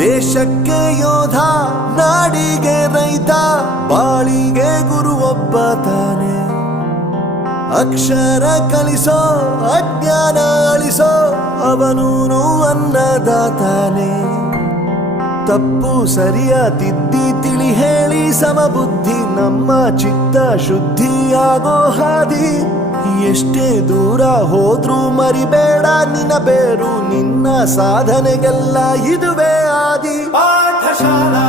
ದೇಶಕ್ಕೆ ಯೋಧ, ನಾಡಿಗೆ ರೈತ, ಬಾಳಿಗೆ ಗುರು ಒಬ್ಬ ತಾನೆ. ಅಕ್ಷರ ಕಲಿಸೋ, ಅಜ್ಞಾನ ಅಳಿಸೋ, ಅವನೂನು ಅನ್ನದಾತಾನೆ. ತಪ್ಪು ಸರಿಯ ತಿದ್ದಿ ತಿಳಿ ಹೇಳಿ ಸಮಬುದ್ಧಿ ನಮ್ಮ ಚಿತ್ತ ಶುದ್ಧಿಯಾಗೋ ಹಾದಿ. ಎಷ್ಟೇ ದೂರ ಹೋದ್ರೂ ಮರಿಬೇಡ ನಿನ್ನ ಬೇರು, ನಿನ್ನ ಸಾಧನೆಗೆಲ್ಲ ಇದುವೇ ಆದಿ. ಪಾಠಶಾಲಾ